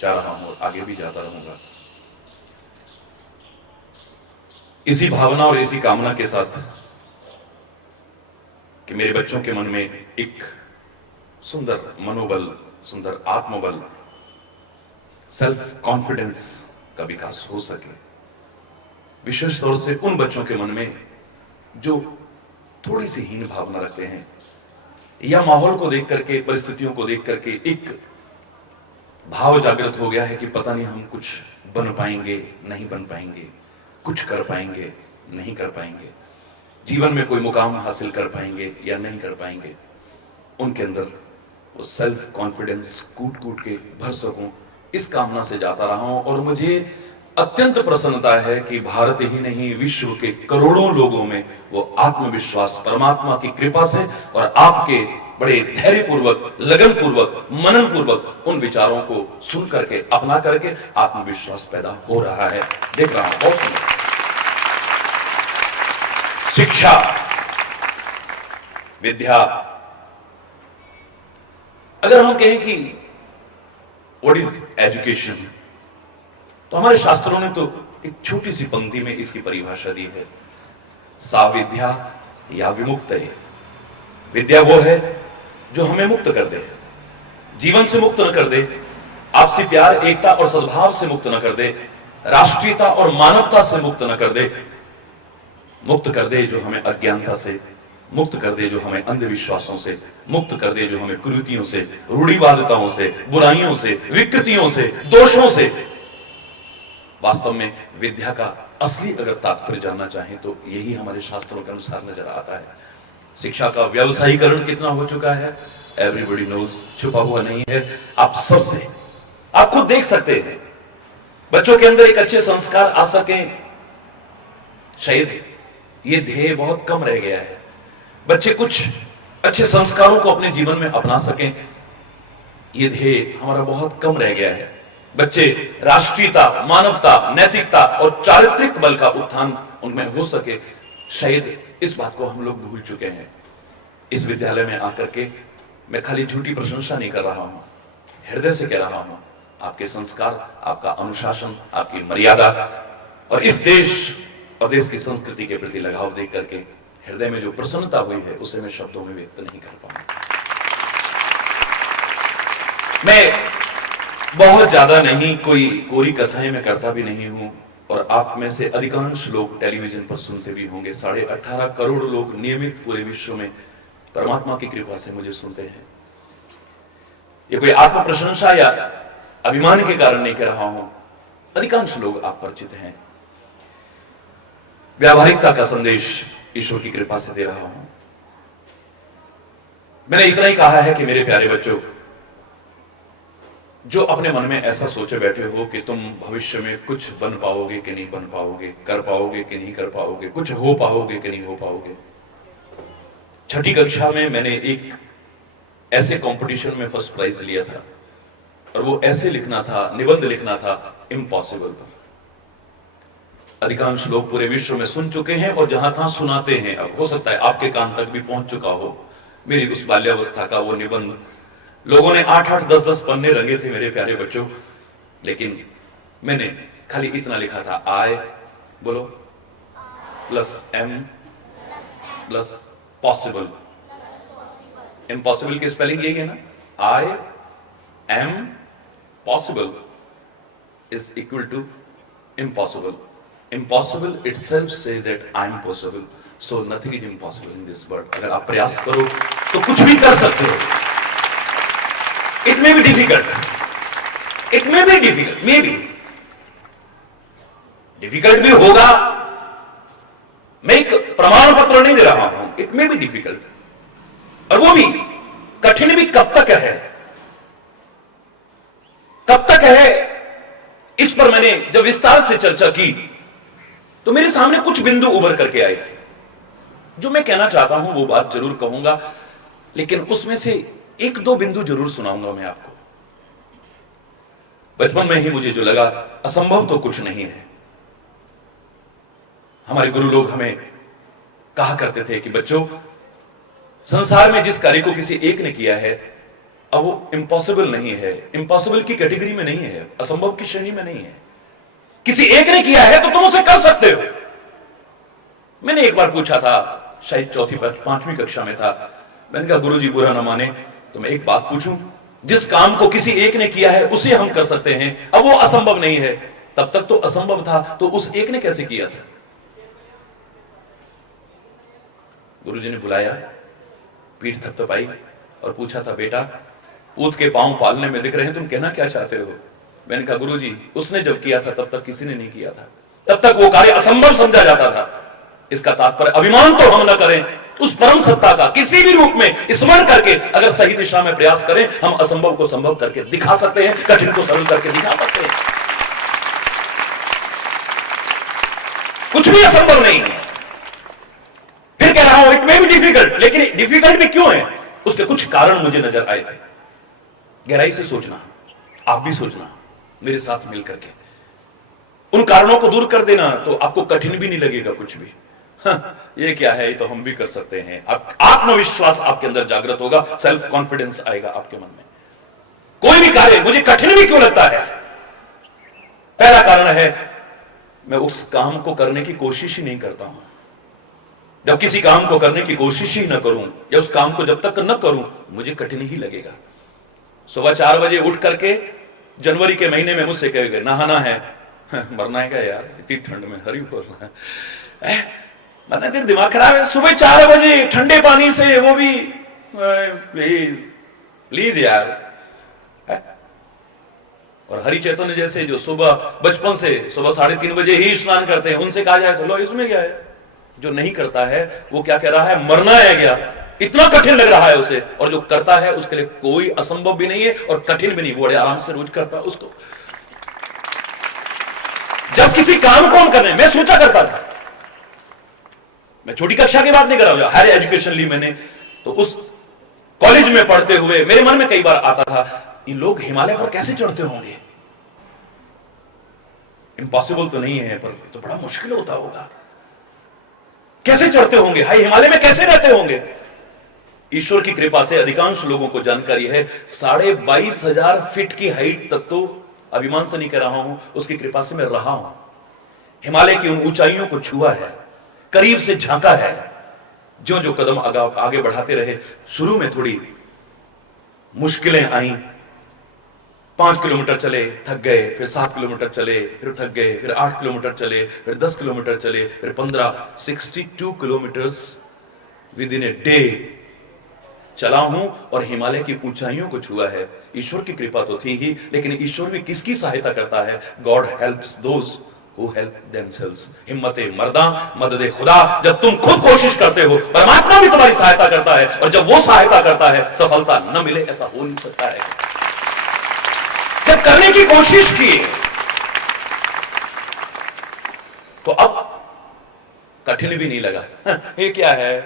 जा रहा हूं और आगे भी जाता रहूंगा। इसी भावना और इसी कामना के साथ कि मेरे बच्चों के मन में एक सुंदर मनोबल, सुंदर आत्मबल, सेल्फ कॉन्फिडेंस का विकास हो सके, विशेष तौर से उन बच्चों के मन में जो थोड़ी सी हीन भावना रखते हैं या माहौल को देख करके, परिस्थितियों को देख करके एक भाव जागृत हो गया है कि पता नहीं हम कुछ बन पाएंगे, नहीं बन पाएंगे, कुछ कर पाएंगे, नहीं कर पाएंगे, जीवन में कोई मुकाम हासिल कर पाएंगे या नहीं कर पाएंगे। उनके अंदर वो सेल्फ कॉन्फिडेंस कूट कूट के भर सकूं, इस कामना से जाता रहा हूं। और मुझे अत्यंत प्रसन्नता है कि भारत ही नहीं, विश्व के करोड़ों लोगों में वो आत्मविश्वास परमात्मा की कृपा से और आपके बड़े धैर्यपूर्वक, लगनपूर्वक, मननपूर्वक उन विचारों को सुन करके, अपना करके आत्मविश्वास पैदा हो रहा है। देख रहा हूं बहुत सुंदर। शिक्षा, विद्या, अगर हम कहें कि व्हाट इज एजुकेशन, तो हमारे शास्त्रों ने तो एक छोटी सी पंक्ति में इसकी परिभाषा दी है, सा विद्या या विमुक्त है। विद्या वो है जो हमें मुक्त कर दे, जीवन से मुक्त न कर दे, आपसी प्यार, एकता और सद्भाव से मुक्त न कर दे, राष्ट्रीयता और मानवता से मुक्त न कर दे, मुक्त कर दे जो हमें अज्ञानता से, मुक्त कर दे जो हमें अंधविश्वासों से, मुक्त कर दे जो हमें कुरीतियों से, रूढ़िवादिताओं से, बुराइयों से, विकृतियों से, दोषों से। वास्तव में विद्या का असली अगर तात्पर्य जानना चाहें तो यही हमारे शास्त्रों के अनुसार नजर आता है। शिक्षा का व्यवसायीकरण कितना हो चुका है, एवरीबॉडी नोज, छुपा हुआ नहीं है, आप सबसे, आप खुद देख सकते हैं। बच्चों के अंदर एक अच्छे संस्कार आ सके, शायद ये ध्येय बहुत कम रह गया है। बच्चे कुछ अच्छे संस्कारों को अपने जीवन में अपना सकें, ये ध्येय हमारा बहुत कम रह गया है। बच्चे राष्ट्रीयता, मानवता, नैतिकता और चारित्रिक बल का उत्थान उनमें हो सके, शायद इस बात को हम लोग भूल चुके हैं। इस विद्यालय में आकर के मैं खाली झूठी प्रशंसा नहीं कर रहा हूं, हृदय से कह रहा हूं, आपके संस्कार, आपका अनुशासन, आपकी मर्यादा और इस देश और देश की संस्कृति के प्रति लगाव देख करके हृदय में जो प्रसन्नता हुई है उसे मैं शब्दों में व्यक्त नहीं कर पाऊंगा। मैं बहुत ज्यादा नहीं, कोई कोरी कथाएं मैं करता भी नहीं हूं, और आप में से अधिकांश लोग टेलीविजन पर सुनते भी होंगे। 18.5 करोड़ लोग नियमित पूरे विश्व में परमात्मा की कृपा से मुझे सुनते हैं। ये कोई आत्म प्रशंसा या अभिमान के कारण नहीं कह रहा हूं, अधिकांश लोग आप परिचित हैं। व्यावहारिकता का संदेश ईश्वर की कृपा से दे रहा हूं। मैंने इतना ही कहा है कि मेरे प्यारे बच्चों, जो अपने मन में ऐसा सोचे बैठे हो कि तुम भविष्य में कुछ बन पाओगे कि नहीं बन पाओगे, कर पाओगे कि नहीं कर पाओगे, कुछ हो पाओगे कि नहीं हो पाओगे। 6ठी कक्षा में मैंने एक ऐसे कंपटीशन में फर्स्ट प्राइज लिया था, और वो ऐसे लिखना था, निबंध लिखना था इम्पॉसिबल पर। अधिकांश लोग पूरे विश्व में सुन चुके हैं और जहां तहां सुनाते हैं। अब हो सकता है आपके कान तक भी पहुंच चुका हो मेरी उस बाल्यावस्था का वो निबंध। लोगों ने 8-8, 10-10 पन्ने रंगे थे मेरे प्यारे बच्चों, लेकिन मैंने खाली इतना लिखा था, आई, बोलो, plus M plus possible. Impossible की स्पेलिंग यही है ना, I M possible is equal to impossible. Impossible itself says that I am possible, so nothing is impossible in this world. अगर आप प्रयास करो तो कुछ भी कर सकते हो। It may be difficult, it may be difficult, maybe difficult भी होगा। मैं एक प्रमाण पत्र नहीं दे रहा हूं, it may be difficult, और वो भी कठिन भी कब तक है, कब तक है, इस पर मैंने जब विस्तार से चर्चा की तो मेरे सामने कुछ बिंदु उभर करके आए थे। जो मैं कहना चाहता हूं वो बात जरूर कहूंगा, लेकिन उसमें से 1-2 बिंदु जरूर सुनाऊंगा मैं आपको। बचपन में ही मुझे जो लगा, असंभव तो कुछ नहीं है। हमारे गुरु लोग हमें कहा करते थे कि बच्चों, संसार में जिस कार्य को किसी एक ने किया है अब वो इम्पॉसिबल नहीं है, इम्पॉसिबल की कैटेगरी में नहीं है, असंभव की श्रेणी में नहीं है। किसी एक ने किया है तो तुम उसे कर सकते हो। मैंने एक बार पूछा था, शायद चौथी पांचवी कक्षा में था, मैंने कहा गुरुजी बुरा ना माने तो मैं एक बात पूछूं, जिस काम को किसी एक ने किया है उसे हम कर सकते हैं, अब वो असंभव नहीं है, तब तक तो असंभव था, तो उस एक ने कैसे किया था? गुरुजी ने बुलाया, पीठ थपथपाई और पूछा था, बेटा ऊंट के पांव पालने में दिख रहे हैं, तुम कहना क्या चाहते हो? मैंने कहा गुरुजी उसने जब किया था तब तक किसी ने नहीं किया था, तब तक वो कार्य असंभव समझा जाता था। इसका तात्पर्य अभिमान तो हम न करें, उस परम सत्ता का किसी भी रूप में स्मरण करके अगर सही दिशा में प्रयास करें, हम असंभव को संभव करके दिखा सकते हैं, कठिन को सरल करके दिखा सकते हैं। कुछ भी असंभव नहीं है। फिर कह रहा हूं इट मे बी डिफिकल्ट, लेकिन डिफिकल्ट भी क्यों है? उसके कुछ कारण मुझे नजर आए थे। गहराई से सोचना, आप भी सोचना मेरे साथ मिलकर के, उन कारणों को दूर कर देना तो आपको कठिन भी नहीं लगेगा कुछ भी। ये क्या है, ये तो हम भी कर सकते हैं। आत्मविश्वास आपके अंदर जागृत होगा, सेल्फ कॉन्फिडेंस आएगा आपके मन में। कोई भी कार्य मुझे कठिन भी क्यों लगता है? पहला कारण है मैं उस काम को करने की कोशिश ही नहीं करता हूं। जब किसी काम को करने की कोशिश ही न करूं या उस काम को जब तक न करूं, मुझे कठिन ही लगेगा। सुबह 4 बजे उठ करके जनवरी के महीने में मुझसे कहेगा नहाना है, मरना है क्या यार इतनी ठंड में, हरी बोलना है, मैंने तेरा दिमाग खराब है? सुबह 4 बजे ठंडे पानी से, वो भी प्लीज यार। और हरि चैतन्य जैसे जो सुबह बचपन से सुबह 3:30 बजे ही स्नान करते हैं, उनसे कहा जाए तो लो इसमें क्या है? जो नहीं करता है वो क्या कह रहा है? मरना है क्या? इतना कठिन लग रहा है उसे। और जो करता है उसके लिए कोई असंभव भी नहीं है और कठिन भी नहीं, वो बड़े आराम से रोज करता है उसको। जब किसी काम को हम करने, मैं सोचा करता था, मैं छोटी कक्षा की बात नहीं कर रहा हूं, हायर एजुकेशन ली मैंने, तो उस कॉलेज में पढ़ते हुए मेरे मन में कई बार आता था, ये लोग हिमालय पर कैसे चढ़ते होंगे? इम्पॉसिबल तो नहीं है, पर तो बड़ा मुश्किल होता होगा। कैसे चढ़ते होंगे? हाई हिमालय में कैसे रहते होंगे? ईश्वर की कृपा से अधिकांश लोगों को जानकारी है 22,500 फीट की हाइट तक, तो अभिमान से नहीं कर रहा हूं, उसकी कृपा से मैं रहा हूं। हिमालय की उन ऊंचाइयों को छुआ है, करीब से झांका है। जो जो कदम आगे बढ़ाते रहे, शुरू में थोड़ी मुश्किलें आई, 5 किलोमीटर चले थक गए, फिर 7 किलोमीटर चले फिर थक गए, फिर 8 किलोमीटर चले, फिर 10 किलोमीटर चले, फिर 15, 62 kilometres with in a day चला हूं और हिमालय की ऊंचाइयों को छुआ है। ईश्वर की कृपा तो थी ही, लेकिन ईश्वर भी किसकी सहायता करता है? God helps those who help themselves. हिम्मते मर्दा मददे खुदा। जब तुम खुद कोशिश करते हो, परमात्मा भी तुम्हारी सहायता करता है, और जब वो सहायता करता है सफलता न मिले ऐसा हो नहीं सकता है। जब करने की कोशिश की तो अब कठिन भी नहीं लगा। ये क्या है?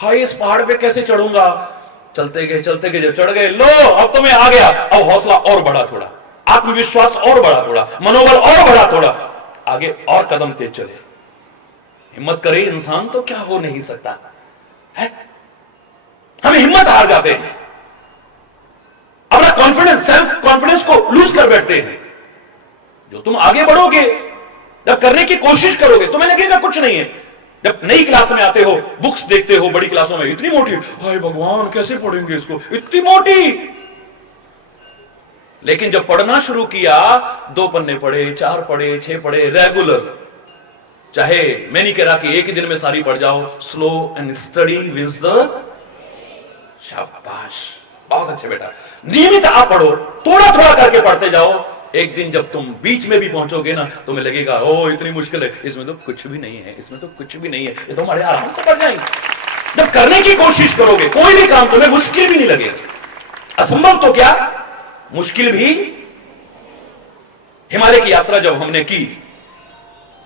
हाई इस पहाड़ पे कैसे चढ़ूंगा? चलते गए जब चढ़ गए, लो अब तो मैं आ गया। अब हौसला और बढ़ा थोड़ा, आत्मविश्वास और बढ़ा थोड़ा, मनोबल और बढ़ा थोड़ा, आगे और कदम तेज चले। हिम्मत करे इंसान तो क्या हो नहीं सकता है? हम हिम्मत हार जाते हैं, अपना कॉन्फिडेंस, सेल्फ कॉन्फिडेंस को लूज कर बैठते हैं। जो तुम आगे बढ़ोगे, जब करने की कोशिश करोगे, तुम्हें लगेगा कुछ नहीं है। जब नई क्लास में आते हो, बुक्स देखते हो बड़ी क्लासों में, इतनी मोटी, हाय भगवान कैसे पढ़ेंगे इसको, इतनी मोटी। लेकिन जब पढ़ना शुरू किया, 2 पन्ने पढ़े, 4 पढ़े, 6 पढ़े, रेगुलर, चाहे मैं नहीं कह रहा कि एक ही दिन में सारी पढ़ जाओ, slow and study wins the. शाबाश, बहुत अच्छे बेटा। नियमित आप पढ़ो, थोड़ा थोड़ा करके पढ़ते जाओ। एक दिन जब तुम बीच में भी पहुंचोगे ना, तुम्हें लगेगा ओ इतनी मुश्किल है, इसमें तो कुछ भी नहीं है, इसमें तो कुछ भी नहीं है, ये तो हमारे आराम से पढ़ जाएंगे। जब करने की कोशिश करोगे, कोई भी काम तुम्हें मुश्किल भी नहीं लगेगा। असंभव तो क्या, मुश्किल भी। हिमालय की यात्रा जब हमने की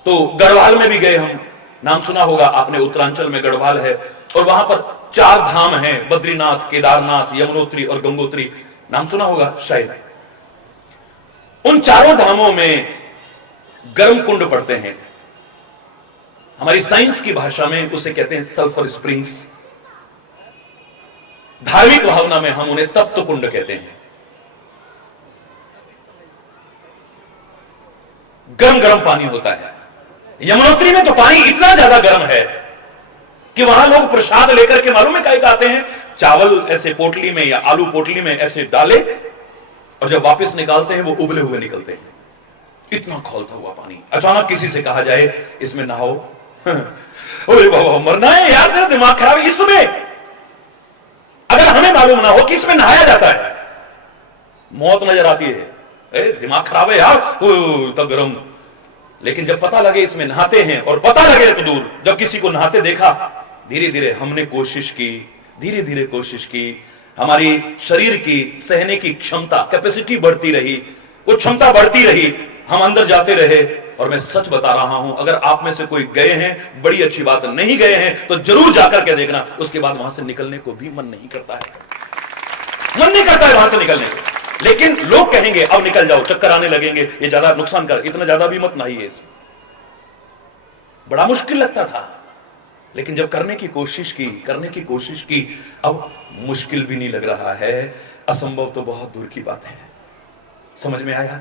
तो गढ़वाल में भी गए हम। नाम सुना होगा आपने, उत्तरांचल में गढ़वाल है, और वहां पर 4 धाम हैं, बद्रीनाथ, केदारनाथ, यमुनोत्री और गंगोत्री। नाम सुना होगा शायद। उन 4 धामों में गर्म कुंड पड़ते हैं। हमारी साइंस की भाषा में उसे कहते हैं सल्फर स्प्रिंग्स। धार्मिक भावना में हम उन्हें तप्त कुंड कहते हैं। गरम गरम पानी होता है। यमुनोत्री में तो पानी इतना ज्यादा गर्म है कि वहां लोग प्रसाद लेकर के मालूम है क्या खाते हैं, चावल ऐसे पोटली में या आलू पोटली में ऐसे डाले और जब वापस निकालते हैं वो उबले हुए निकलते हैं। इतना खौलता हुआ पानी। अचानक किसी से कहा जाए इसमें नहाओ, अरे बाबा मरना है यार, तेरा दिमाग खराब है। इसमें अगर हमें मालूम ना हो कि इसमें नहाया जाता है, मौत नजर आती है, दिमाग खराब है यार, तो गर्म। लेकिन जब पता लगे इसमें नहाते हैं, और पता लगे तो दूर, जब किसी को नहाते देखा, धीरे धीरे हमने कोशिश की, धीरे धीरे कोशिश की, हमारी शरीर की सहने की क्षमता, कैपेसिटी बढ़ती रही, वो क्षमता बढ़ती रही, हम अंदर जाते रहे। और मैं सच बता रहा हूं, अगर आप में से कोई गए हैं, बड़ी अच्छी बात, नहीं गए हैं तो जरूर जाकर के देखना, उसके बाद वहां से निकलने को भी मन नहीं करता है, मन नहीं करता है वहां से निकलने को। लेकिन लोग कहेंगे अब निकल जाओ, चक्कर आने लगेंगे, ये ज्यादा नुकसान कर, इतना ज्यादा भी मत नहाइए इसमें। बड़ा मुश्किल लगता था, लेकिन जब करने की कोशिश की, अब मुश्किल भी नहीं लग रहा है, असंभव तो बहुत दूर की बात है। समझ में आया?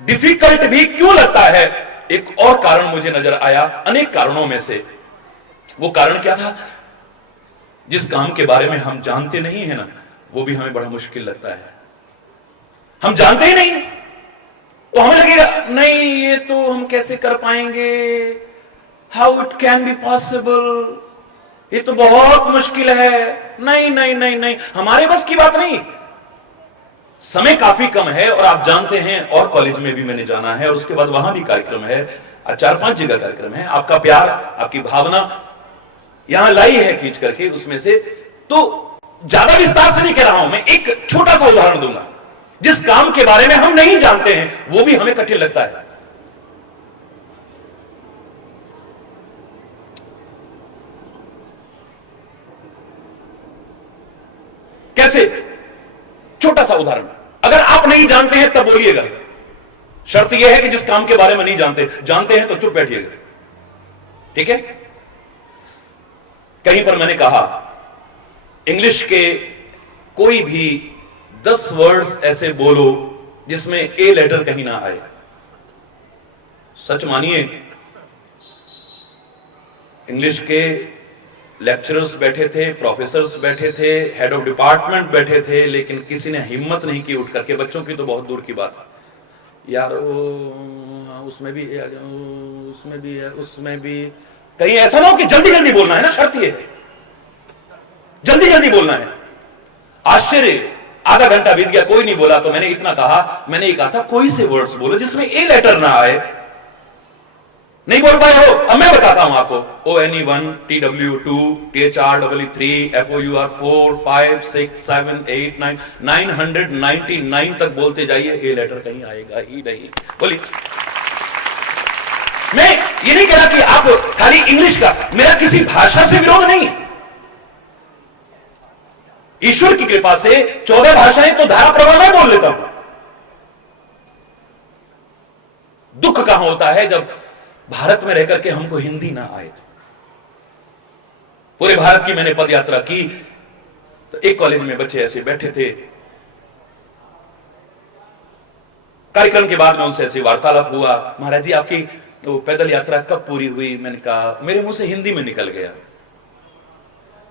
डिफिकल्ट भी क्यों लगता है? एक और कारण मुझे नजर आया, अनेक कारणों में से। वो कारण क्या था? जिस काम के बारे में हम जानते नहीं है ना, वो भी हमें बड़ा मुश्किल लगता है। हम जानते ही नहीं तो हमें लगेगा नहीं ये तो हम कैसे कर पाएंगे, how it can be possible, ये तो बहुत मुश्किल है, नहीं नहीं नहीं नहीं, हमारे बस की बात नहीं। समय काफी कम है और आप जानते हैं, और कॉलेज में भी मैंने जाना है, और उसके बाद वहां भी कार्यक्रम है, 4-5 जगह कार्यक्रम है। आपका प्यार, आपकी भावना यहां लाई है खींच करके उसमें से। तो ज्यादा विस्तार से नहीं कह रहा हूं मैं, एक छोटा सा उदाहरण दूंगा। जिस काम के बारे में हम नहीं जानते हैं वो भी हमें कठिन लगता है। कैसे? छोटा सा उदाहरण, अगर आप नहीं जानते हैं तब बोलिएगा, शर्त यह है कि जिस काम के बारे में नहीं जानते हैं तो चुप बैठिएगा, ठीक है? कहीं पर मैंने कहा इंग्लिश के कोई भी 10 वर्ड्स ऐसे बोलो जिसमें ए लेटर कहीं ना आए। सच मानिए, इंग्लिश के लेक्चरर्स बैठे थे, प्रोफेसर्स बैठे थे, हेड ऑफ डिपार्टमेंट बैठे थे, लेकिन किसी ने हिम्मत नहीं की उठ करके, बच्चों की तो बहुत दूर की बात है यार, उसमें भी कहीं ऐसा ना हो कि जल्दी जल्दी बोलना है ना, शर्त ये है जल्दी जल्दी बोलना है। आश्चर्य, आधा घंटा बीत गया, कोई नहीं बोला, तो मैंने इतना कहा, मैंने ये कहा था कोई से वर्ड्स बोलो जिसमें ए लेटर ना आए। नहीं बोल पाए हो? अब मैं बताता हूं आपको, ONE1, TW2, THR3, FOUR4, 5, 6, 7, 8, 9, 999 तक बोलते जाइए, ए लेटर कहीं आएगा ही नहीं। बोलिए, मैं ये नहीं कह रहा कि आप खाली इंग्लिश का, मेरा किसी भाषा से विरोध नहीं। ईश्वर की कृपा से 14 भाषाएं तो धारा प्रवाह में बोल लेता हूं। दुख कहां होता है जब भारत में रहकर के हमको हिंदी ना आए। तो पूरे भारत की मैंने पद यात्रा की, तो एक कॉलेज में बच्चे ऐसे बैठे थे, कार्यक्रम के बाद में उनसे ऐसे वार्तालाप हुआ, महाराज जी आपकी तो पैदल यात्रा कब पूरी हुई? मैंने कहा, मेरे मुंह से हिंदी में निकल गया,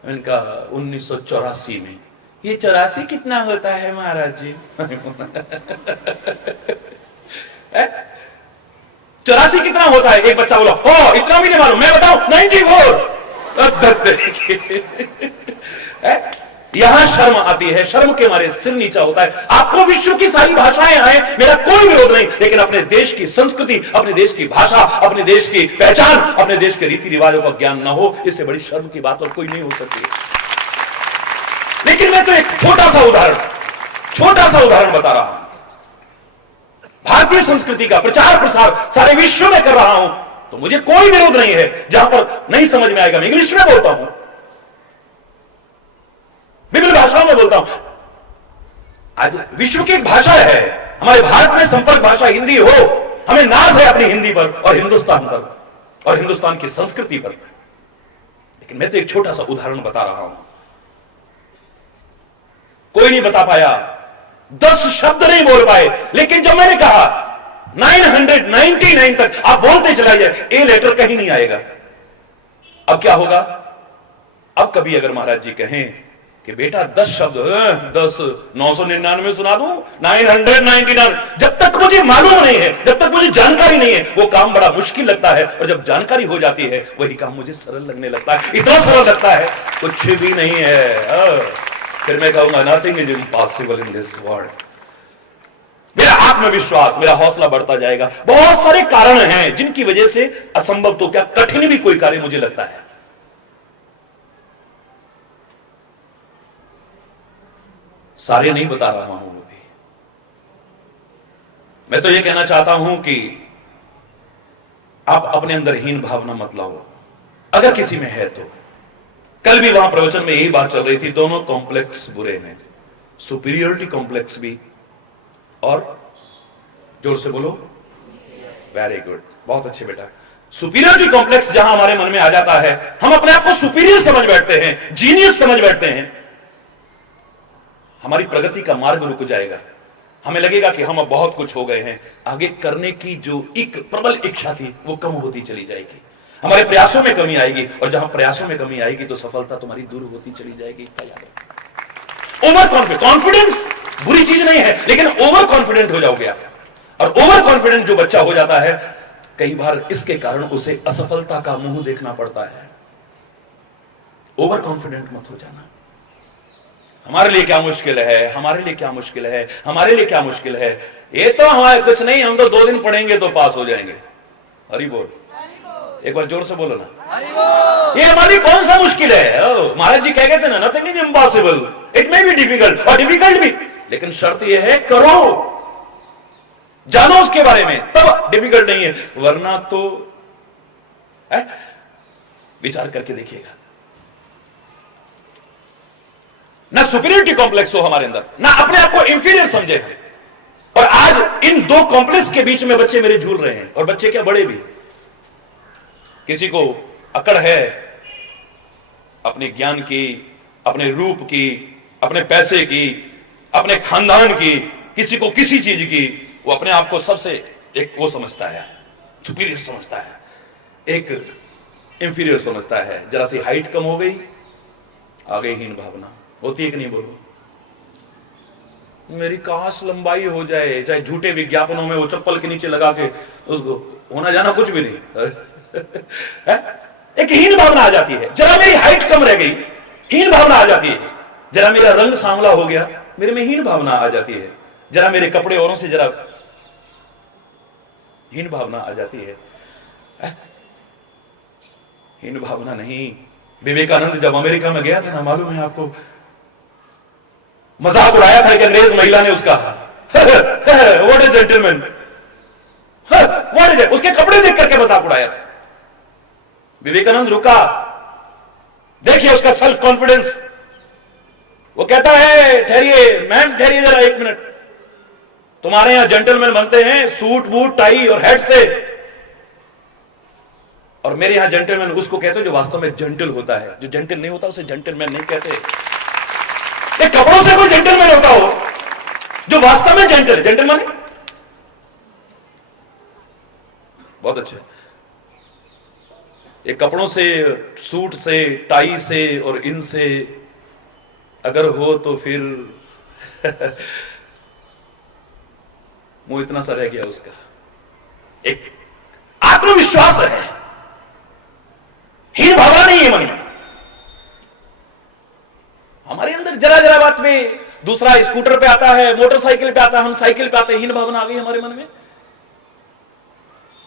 मैंने कहा 1984 में। ये 84 कितना होता है महाराज जी? 84 कितना होता है? एक बच्चा बोला, ओ इतना भी नहीं मालूम, मैं बताऊं 94। यहां शर्म आती है, शर्म के मारे सिर नीचा होता है। आपको विश्व की सारी भाषाएं आए, मेरा कोई विरोध नहीं, लेकिन अपने देश की संस्कृति, अपने देश की भाषा, अपने देश की पहचान, अपने देश के रीति रिवाजों का ज्ञान न हो, इससे बड़ी शर्म की बात और कोई नहीं हो सकती। लेकिन मैं तो एक छोटा सा उदाहरण बता रहा हूं। भारतीय संस्कृति का प्रचार प्रसार सारे विश्व में कर रहा हूं, तो मुझे कोई विरोध नहीं है। जहां पर नहीं समझ में आएगा मैं इंग्लिश में बोलता हूं, विभिन्न भाषाओं में बोलता हूं। आज विश्व की एक भाषा है, हमारे भारत में संपर्क भाषा हिंदी हो, हमें नाज है अपनी हिंदी पर और हिंदुस्तान पर और हिंदुस्तान की संस्कृति पर। लेकिन मैं तो एक छोटा सा उदाहरण बता रहा हूं। कोई नहीं बता पाया, 10 शब्द नहीं बोल पाए, लेकिन जब मैंने कहा 999 तक आप बोलते चलाइए, ए लेटर कहीं नहीं आएगा। अब क्या होगा? अब कभी अगर महाराज जी कहें कि बेटा 10 शब्द 10 999 सुना दूं, 999, जब तक मुझे मालूम नहीं है, जब तक मुझे जानकारी नहीं है, वो काम बड़ा मुश्किल लगता है। और जब जानकारी हो जाती है, वही काम मुझे सरल लगने लगता है। इतना सरल लगता है, कुछ भी नहीं है। फिर मैं कहूंगा nothing is impossible in this world. मेरा आत्मविश्वास, मेरा हौसला बढ़ता जाएगा। बहुत सारे कारण हैं जिनकी वजह से असंभव तो क्या, कठिन भी कोई कार्य मुझे लगता है। सारे नहीं बता रहा हूं अभी। मैं तो यह कहना चाहता हूं कि आप अपने अंदर हीन भावना मत लाओ, अगर किसी में है तो। कल भी वहां प्रवचन में यही बात चल रही थी, दोनों कॉम्प्लेक्स बुरे हैं, सुपीरियरिटी कॉम्प्लेक्स भी, और जोर से बोलो, वेरी गुड, बहुत अच्छे बेटा। सुपीरियरिटी कॉम्प्लेक्स जहां हमारे मन में आ जाता है, हम अपने आप को सुपीरियर समझ बैठते हैं, जीनियस समझ बैठते हैं, हमारी प्रगति का मार्ग रुक जाएगा। हमें लगेगा कि हम अब बहुत कुछ हो गए हैं, आगे करने की जो एक प्रबल इच्छा थी वो कम होती चली जाएगी, हमारे प्रयासों में कमी आएगी, और जहां प्रयासों में कमी आएगी तो सफलता तुम्हारी दूर होती चली जाएगी। ओवर कॉन्फिडेंस बुरी चीज नहीं है, लेकिन ओवर कॉन्फिडेंट हो जाओगे आप, और ओवर कॉन्फिडेंट जो बच्चा हो जाता है, कई बार इसके कारण उसे असफलता का मुंह देखना पड़ता है। ओवर कॉन्फिडेंट मत हो जाना। हमारे लिए क्या मुश्किल है, हमारे लिए क्या मुश्किल है, हमारे लिए क्या मुश्किल है, ये तो हमारे कुछ नहीं, हम तो 2 दिन पढ़ेंगे तो पास हो जाएंगे। हरि बोल, एक बार जोर से बोलो ना, ये हमारी कौन सा मुश्किल है। महाराज जी कह गए थे ना, nothing is impossible, it may be difficult, और डिफिकल्ट भी, लेकिन शर्त यह है करो, जानो उसके बारे में, तब डिफिकल्ट नहीं है, वरना तो विचार करके देखिएगा। ना सुपीरियरिटी कॉम्प्लेक्स हो हमारे अंदर, ना अपने आप को इंफीरियर समझे। और आज इन 2 कॉम्प्लेक्स के बीच में बच्चे मेरे झूल रहे हैं, और बच्चे क्या, बड़े भी। किसी को अकड़ है अपने ज्ञान की, अपने रूप की, अपने पैसे की, अपने खानदान की, किसी को किसी चीज की, वो अपने आप को सबसे एक वो समझता है, सुपीरियर समझता है, एक इंफीरियर समझता है। जरा सी हाइट कम हो गई, आ गई हीन भावना। होती है कि नहीं, बोलो। मेरी काश लंबाई हो जाए, चाहे झूठे विज्ञापनों में वो चप्पल के नीचे लगा के, उसको होना जाना कुछ भी नहीं एक हीन भावना आ जाती है। जरा मेरी हाइट कम रह गई, हीन भावना आ जाती है। जरा मेरा रंग सांवला हो गया, मेरे में हीन भावना आ जाती है। जरा मेरे कपड़े औरों से जरा हीन भावना आ जाती है। हीन भावना नहीं। विवेकानंद जब अमेरिका में गया था ना, मालूम है आपको, मजाक उड़ाया था एक अंग्रेज महिला ने उसका, what is gentleman, what is, उसके कपड़े देख करके मजाक उड़ाया था। विवेकानंद रुका, देखिए उसका सेल्फ कॉन्फिडेंस। वो कहता है, ठहरिए मैम, ठहरिए जरा 1 मिनट, तुम्हारे यहां जेंटलमैन बनते हैं सूट बूट टाई और हेड से, और मेरे यहां जेंटलमैन उसको कहते हैं जो वास्तव में जेंटल होता है। जो जेंटल नहीं होता उसे जेंटलमैन नहीं कहते। ये कपड़ों से कोई जेंटलमैन होता हो जो वास्तव में जेंटल, जेंटलमैन है। बहुत अच्छे। ये कपड़ों से, सूट से, टाई से और इनसे अगर हो तो फिर मुंह इतना सा रह गया उसका। एक आत्मविश्वास है, हीन भावना नहीं है मन में। हमारे अंदर जरा जरा बात में, दूसरा स्कूटर पे आता है, मोटरसाइकिल पे आता है, हम साइकिल पे आते हैं, हीन भावना आ गई हमारे मन में।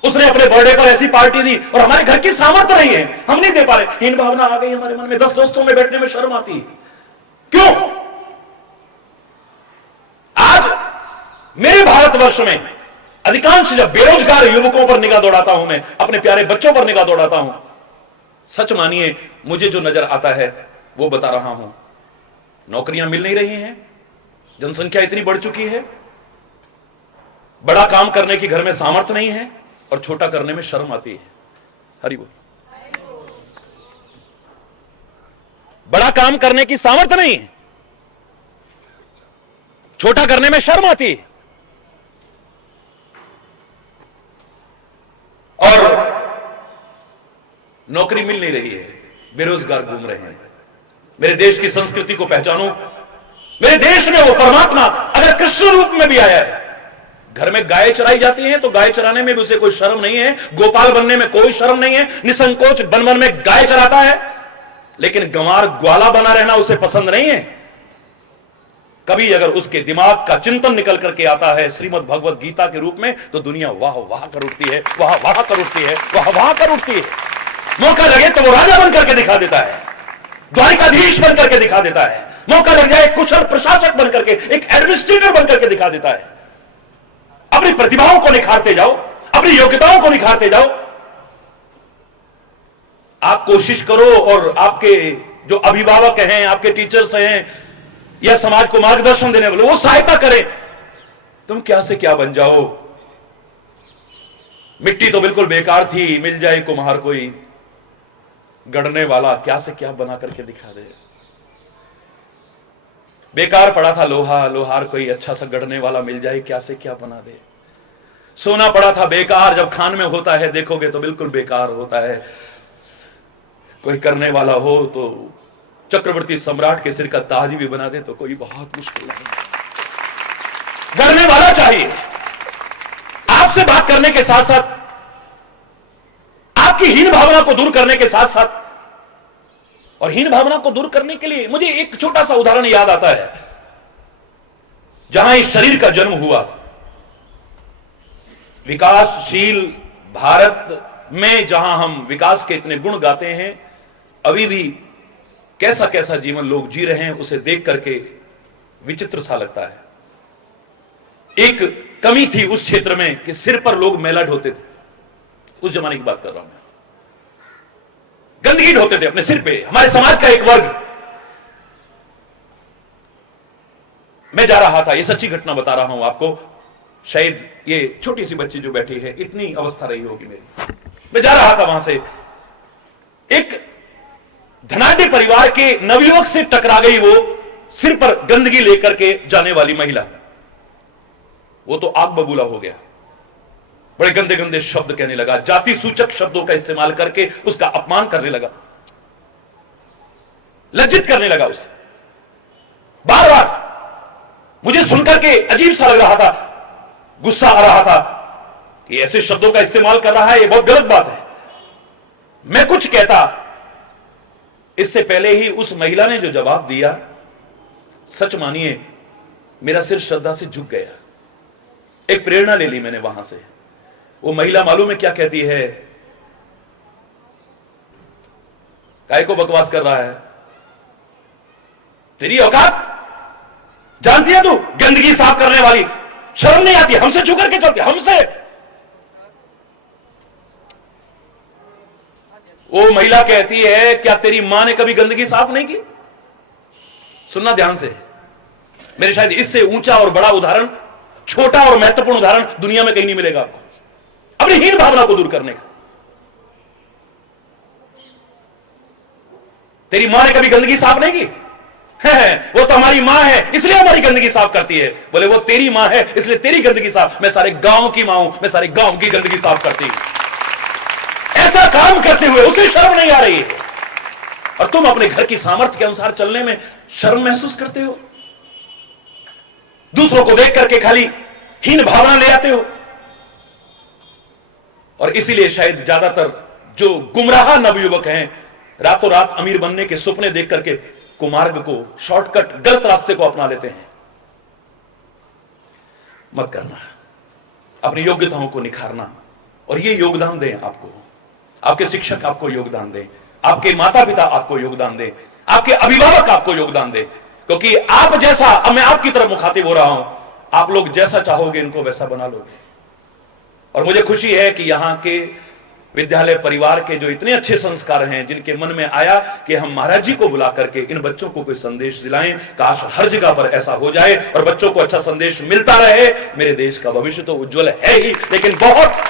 उसने अपने बर्थडे पर ऐसी पार्टी दी और हमारे घर की सामर्थ्य नहीं है, हम नहीं दे पा रहे, हीन भावना आ गई हमारे मन में। 10 दोस्तों में बैठने में शर्म आती है। क्यों? आज मेरे भारतवर्ष में अधिकांश जब बेरोजगार युवकों पर निगाह दौड़ाता हूं, मैं अपने प्यारे बच्चों पर निगाह दौड़ाता हूं, सच मानिए मुझे जो नजर आता है वो बता रहा हूं। नौकरियां मिल नहीं रही हैं, जनसंख्या इतनी बढ़ चुकी है, बड़ा काम करने की घर में सामर्थ्य नहीं है, और छोटा करने में शर्म आती है। हरि बोल। बड़ा काम करने की सामर्थ्य नहीं है, छोटा करने में शर्म आती है। और नौकरी मिल नहीं रही है, बेरोजगार घूम रहे हैं। मेरे देश की संस्कृति को पहचानो। मेरे देश में वो परमात्मा अगर कृष्ण रूप में भी आया है, घर में गाय चराई जाती है तो गाय चराने में भी उसे कोई शर्म नहीं है, गोपाल बनने में कोई शर्म नहीं है, निसंकोच बन बन में गाय चराता है। लेकिन गंवार ग्वाला बना रहना उसे पसंद नहीं है। कभी अगर उसके दिमाग का चिंतन निकल करके आता है श्रीमद् भगवत गीता के रूप में, तो दुनिया वाह वाह कर उठती है, वाह वाह कर उठती है, वाह वाह कर उठती है। मौका लगे तो वो राजा बन करके दिखा देता है, द्वारिकाधीश बन करके दिखा देता है। मौका लग जाए कुशल प्रशासक बन करके, एक एडमिनिस्ट्रेटर बन करके दिखा देता है। अपनी प्रतिभाओं को निखारते जाओ, अपनी योग्यताओं को निखारते जाओ। आप कोशिश करो और आपके जो अभिभावक हैं, आपके टीचर्स हैं या समाज को मार्गदर्शन देने वाले, वो सहायता करें। तुम क्या से क्या बन जाओ। मिट्टी तो बिल्कुल बेकार थी, मिल जाए कुम्हार कोई गढ़ने वाला, क्या से क्या बना करके दिखा दे। बेकार पड़ा था लोहा, लोहार कोई अच्छा सा गढ़ने वाला मिल जाए, क्या से क्या बना दे। सोना पड़ा था बेकार, जब खान में होता है देखोगे तो बिल्कुल बेकार होता है। कोई करने वाला हो तो चक्रवर्ती सम्राट के सिर का ताज भी बना दे तो कोई बहुत मुश्किल नहीं। गढ़ने वाला चाहिए। आपसे बात करने के साथ साथ, आपकी हीन भावना को दूर करने के साथ साथ, और हीन भावना को दूर करने के लिए मुझे एक छोटा सा उदाहरण याद आता है। जहां इस शरीर का जन्म हुआ, विकासशील भारत में जहां हम विकास के इतने गुण गाते हैं, अभी भी कैसा कैसा जीवन लोग जी रहे हैं उसे देख करके विचित्र सा लगता है। एक कमी थी उस क्षेत्र में कि सिर पर लोग मैला ढोते थे। उस जमाने की बात कर रहा हूं मैं। गंदगी ढोते थे अपने सिर पे, हमारे समाज का एक वर्ग। मैं जा रहा था, ये सच्ची घटना बता रहा हूं आपको, शायद ये छोटी सी बच्ची जो बैठी है इतनी अवस्था रही होगी मेरी। मैं जा रहा था वहां से, एक धनाढ्य परिवार के नवयुवक से टकरा गई वो सिर पर गंदगी लेकर के जाने वाली महिला। वो तो आग बबूला हो गया, बड़े गंदे गंदे शब्द कहने लगा, जाति सूचक शब्दों का इस्तेमाल करके उसका अपमान करने लगा, लज्जित करने लगा उसे। बार बार मुझे सुनकर के अजीब सा लग रहा था, गुस्सा आ रहा था कि ऐसे शब्दों का इस्तेमाल कर रहा है, ये बहुत गलत बात है। मैं कुछ कहता, इससे पहले ही उस महिला ने जो जवाब दिया, सच मानिए मेरा सिर श्रद्धा से झुक गया। एक प्रेरणा ले ली मैंने वहां से। वो महिला मालूम है क्या कहती है? काय को बकवास कर रहा है? तेरी औकात जानती है तू? गंदगी साफ करने वाली, शर्म नहीं आती? हमसे छू करके चलती, हमसे। वो महिला कहती है, क्या तेरी मां ने कभी गंदगी साफ नहीं की? सुनना ध्यान से, मेरे शायद इससे ऊंचा और बड़ा उदाहरण, छोटा और महत्वपूर्ण उदाहरण दुनिया में कहीं नहीं मिलेगा आपको अपनी हीन भावना को दूर करने का। तेरी मां ने कभी गंदगी साफ नहीं की? वो तो हमारी मां है इसलिए हमारी गंदगी साफ करती है। बोले वो तेरी मां है इसलिए तेरी गंदगी साफ। मैं सारे गांव की मां हूं, मैं सारे गांव की गंदगी साफ करती हूं। ऐसा काम करते हुए उसे शर्म नहीं आ रही है, और तुम अपने घर की सामर्थ्य के अनुसार चलने में शर्म महसूस करते हो। दूसरों को देख करके खाली हीन भावना ले आते हो। और इसीलिए शायद ज्यादातर जो गुमराह नवयुवक हैं, रातों रात अमीर बनने के सपने देख करके कुमार्ग को, शॉर्टकट, गलत रास्ते को अपना लेते हैं। मत करना, अपनी योग्यताओं को निखारना, और ये योगदान दें आपको, आपके शिक्षक आपको योगदान दें, आपके माता पिता आपको योगदान दें, आपके अभिभावक आपको योगदान दें। क्योंकि आप जैसा, अब मैं आपकी तरफ मुखातिब हो रहा हूं, आप लोग जैसा चाहोगे इनको वैसा बना लोगे। और मुझे खुशी है कि यहां के विद्यालय परिवार के जो इतने अच्छे संस्कार हैं, जिनके मन में आया कि हम महाराज जी को बुला करके इन बच्चों को कोई संदेश दिलाएं। काश हर जगह पर ऐसा हो जाए और बच्चों को अच्छा संदेश मिलता रहे। मेरे देश का भविष्य तो उज्जवल है ही, लेकिन बहुत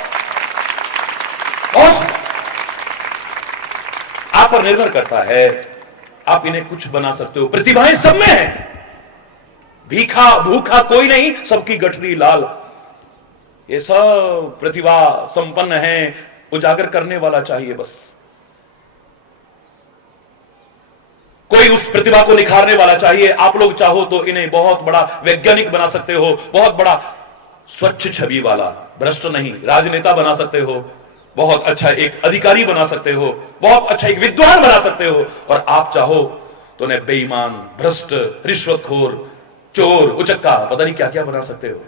आप पर निर्भर करता है, आप इन्हें कुछ बना सकते हो। प्रतिभाएं सब में है, भीखा भूखा कोई नहीं, सबकी गठरी लाल। ये सब प्रतिभा संपन्न है, उजागर करने वाला चाहिए बस। कोई उस प्रतिभा को निखारने वाला चाहिए। आप लोग चाहो तो इन्हें बहुत बड़ा वैज्ञानिक बना सकते हो, बहुत बड़ा स्वच्छ छवि वाला, भ्रष्ट नहीं, राजनेता बना सकते हो, बहुत अच्छा एक अधिकारी बना सकते हो, बहुत अच्छा एक विद्वान बना सकते हो। और आप चाहो तो उन्हें बेईमान, भ्रष्ट, रिश्वतखोर, चोर, उचक्का, पता नहीं क्या क्या बना सकते हो।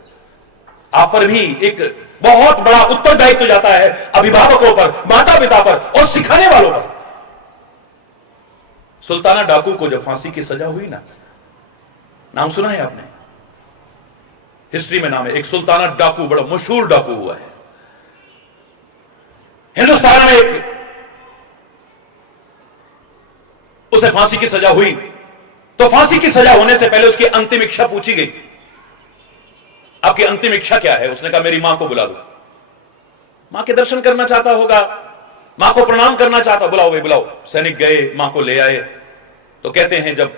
आप पर भी एक बहुत बड़ा उत्तरदायित्व जाता है, अभिभावकों पर, माता पिता पर और सिखाने वालों पर। सुल्ताना डाकू को जब फांसी की सजा हुई ना, नाम सुना है आपने? हिस्ट्री में नाम है, एक सुल्ताना डाकू, बड़ा मशहूर डाकू हुआ है हिंदुस्तान में। एक उसे फांसी की सजा हुई तो फांसी की सजा होने से पहले उसकी अंतिम इच्छा पूछी गई, आपकी अंतिम इच्छा क्या है? उसने कहा मेरी मां को बुला दो। मां के दर्शन करना चाहता होगा, मां को प्रणाम करना चाहता, बुलाओ भाई बुलाओ। सैनिक गए, मां को ले आए। तो कहते हैं जब